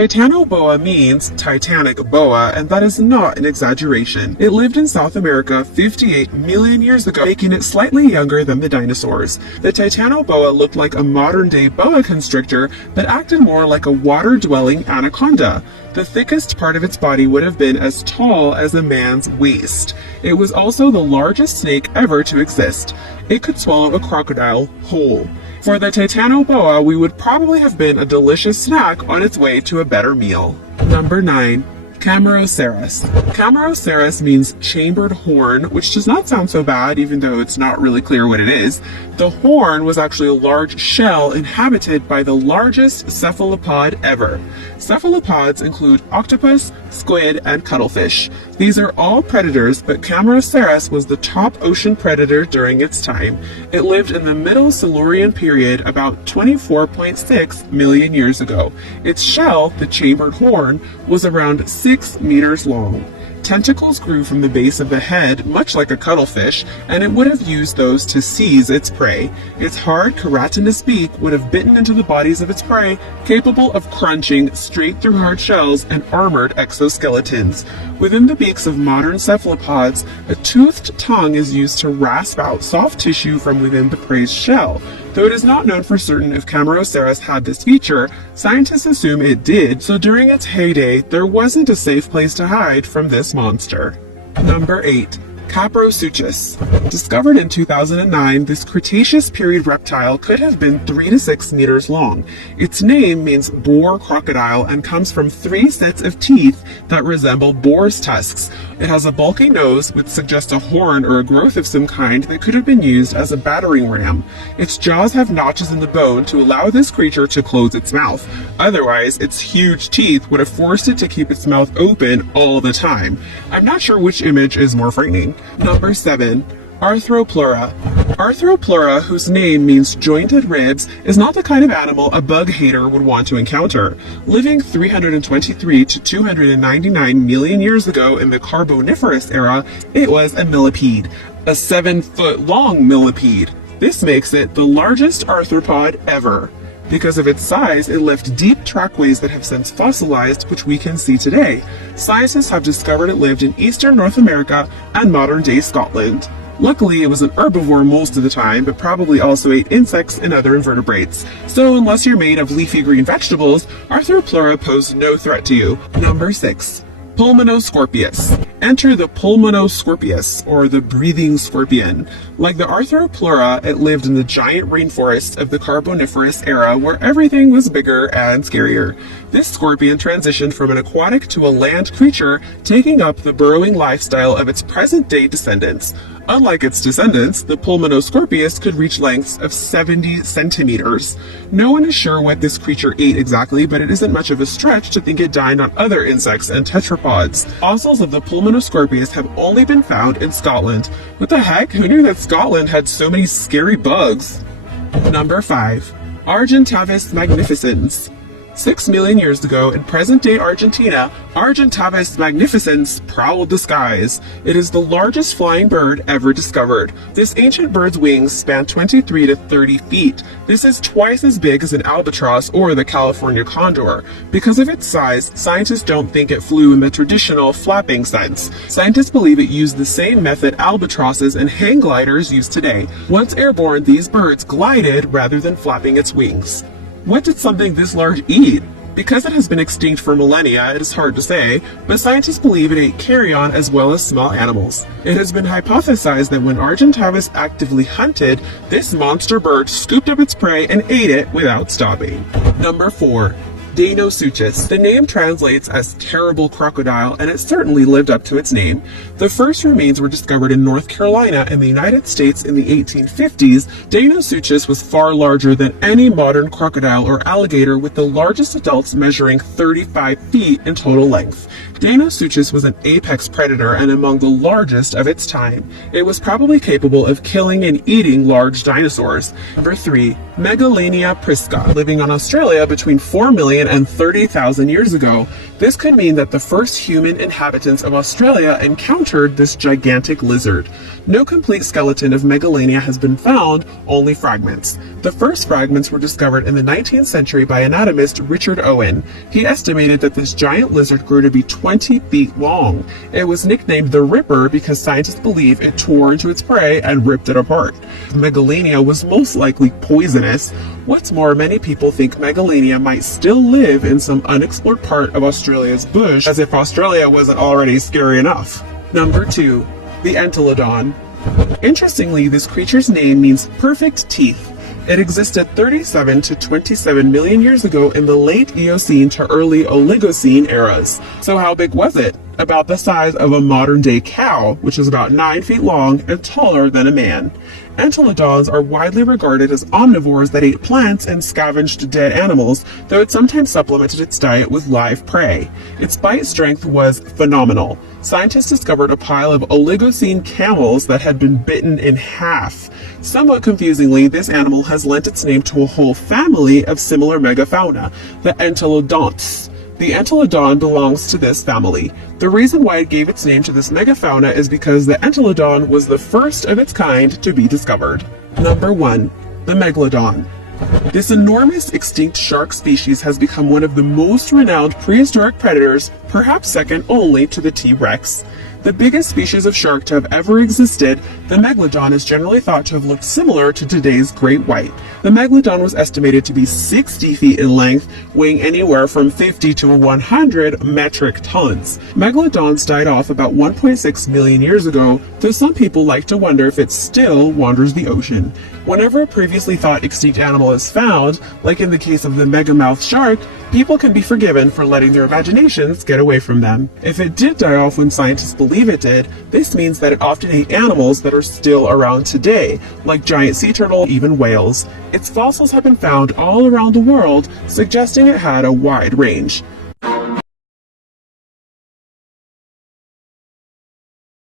Titanoboa means Titanic boa, and that is not an exaggeration. It lived in South America 58 million years ago, making it slightly younger than the dinosaurs. The Titanoboa looked like a modern-day boa constrictor, but acted more like a water-dwelling anaconda. The thickest part of its body would have been as tall as a man's waist. It was also the largest snake ever to exist. It could swallow a crocodile whole. For the Titanoboa, we would probably have been a delicious snack on its way to a better meal. Number 9. Camarasaurus. Camarasaurus means chambered horn, which does not sound so bad even though it's not really clear what it is. The horn was actually a large shell inhabited by the largest cephalopod ever. Cephalopods include octopus, squid, and cuttlefish. These are all predators, but Camarasaurus was the top ocean predator during its time. It lived in the Middle Silurian period about 24.6 million years ago. Its shell, the chambered horn, was around 6 meters long. Tentacles grew from the base of the head, much like a cuttlefish, and it would have used those to seize its prey. Its hard, keratinous beak would have bitten into the bodies of its prey, capable of crunching straight through hard shells and armored exoskeletons. Within the beaks of modern cephalopods, a toothed tongue is used to rasp out soft tissue from within the prey's shell. Though it is not known for certain if Camarasaurus had this feature, scientists assume it did, so during its heyday, there wasn't a safe place to hide from this monster. Number 8. Caprosuchus. Discovered in 2009, this Cretaceous period reptile could have been 3 to 6 meters long. Its name means boar crocodile and comes from 3 sets of teeth that resemble boar's tusks. It has a bulky nose, which suggests a horn or a growth of some kind that could have been used as a battering ram. Its jaws have notches in the bone to allow this creature to close its mouth. Otherwise, its huge teeth would have forced it to keep its mouth open all the time. I'm not sure which image is more frightening. Number 7. Arthropleura. Arthropleura, whose name means jointed ribs, is not the kind of animal a bug hater would want to encounter. Living 323 to 299 million years ago in the Carboniferous era, it was a millipede, a 7-foot-long millipede. This makes it the largest arthropod ever. Because of its size, it left deep trackways that have since fossilized, which we can see today. Scientists have discovered it lived in eastern North America and modern-day Scotland. Luckily, it was an herbivore most of the time, but probably also ate insects and other invertebrates. So unless you're made of leafy green vegetables, Arthropleura posed no threat to you. Number 6. Pulmonoscorpius. Enter the Pulmonoscorpius, or the breathing scorpion. Like the Arthropleura, it lived in the giant rainforests of the Carboniferous era where everything was bigger and scarier. This scorpion transitioned from an aquatic to a land creature, taking up the burrowing lifestyle of its present-day descendants. Unlike its descendants, the Pulmonoscorpius could reach lengths of 70 centimeters. No one is sure what this creature ate exactly, but it isn't much of a stretch to think it dined on other insects and tetrapods. Fossils of the Pulmonoscorpius have only been found in Scotland. What the heck? Who knew that Scotland had so many scary bugs? Number 5. Argentavis magnificens. 6 million years ago, in present-day Argentina, Argentavis magnificens prowled the skies. It is the largest flying bird ever discovered. This ancient bird's wings span 23 to 30 feet. This is twice as big as an albatross or the California condor. Because of its size, scientists don't think it flew in the traditional flapping sense. Scientists believe it used the same method albatrosses and hang gliders use today. Once airborne, these birds glided rather than flapping its wings. What did something this large eat? Because it has been extinct for millennia, it is hard to say, but scientists believe it ate carrion as well as small animals. It has been hypothesized that when Argentavis actively hunted, this monster bird scooped up its prey and ate it without stopping. Number 4. Deinosuchus. The name translates as terrible crocodile, and it certainly lived up to its name. The first remains were discovered in North Carolina in the United States in the 1850s. Deinosuchus was far larger than any modern crocodile or alligator, with the largest adults measuring 35 feet in total length. Deinosuchus was an apex predator and among the largest of its time. It was probably capable of killing and eating large dinosaurs. Number 3. Megalania prisca. Living on Australia between 4 million 130,000 years ago. This could mean that the first human inhabitants of Australia encountered this gigantic lizard. No complete skeleton of Megalania has been found, only fragments. The first fragments were discovered in the 19th century by anatomist Richard Owen. He estimated that this giant lizard grew to be 20 feet long. It was nicknamed the Ripper because scientists believe it tore into its prey and ripped it apart. Megalania was most likely poisonous. What's more, many people think Megalania might still live in some unexplored part of Australia's bush, as if Australia wasn't already scary enough. Number 2. The Entelodon. Interestingly, this creature's name means perfect teeth. It existed 37 to 27 million years ago in the late Eocene to early Oligocene eras. So how big was it? About the size of a modern-day cow, which is about 9 feet long and taller than a man. Entelodons are widely regarded as omnivores that ate plants and scavenged dead animals, though it sometimes supplemented its diet with live prey. Its bite strength was phenomenal. Scientists discovered a pile of Oligocene camels that had been bitten in half. Somewhat confusingly, this animal has lent its name to a whole family of similar megafauna, the Entelodonts. The Entelodon belongs to this family. The reason why it gave its name to this megafauna is because the Entelodon was the first of its kind to be discovered. Number 1. The Megalodon. This enormous extinct shark species has become one of the most renowned prehistoric predators, perhaps second only to the T-Rex. The biggest species of shark to have ever existed, the Megalodon is generally thought to have looked similar to today's great white. The Megalodon was estimated to be 60 feet in length, weighing anywhere from 50 to 100 metric tons. Megalodons died off about 1.6 million years ago, though some people like to wonder if it still wanders the ocean. Whenever a previously thought extinct animal is found, like in the case of the megamouth shark, people can be forgiven for letting their imaginations get away from them. If it did die off when scientists believe it did, this means that it often ate animals that are still around today, like giant sea turtle, even whales. Its fossils have been found all around the world, suggesting it had a wide range.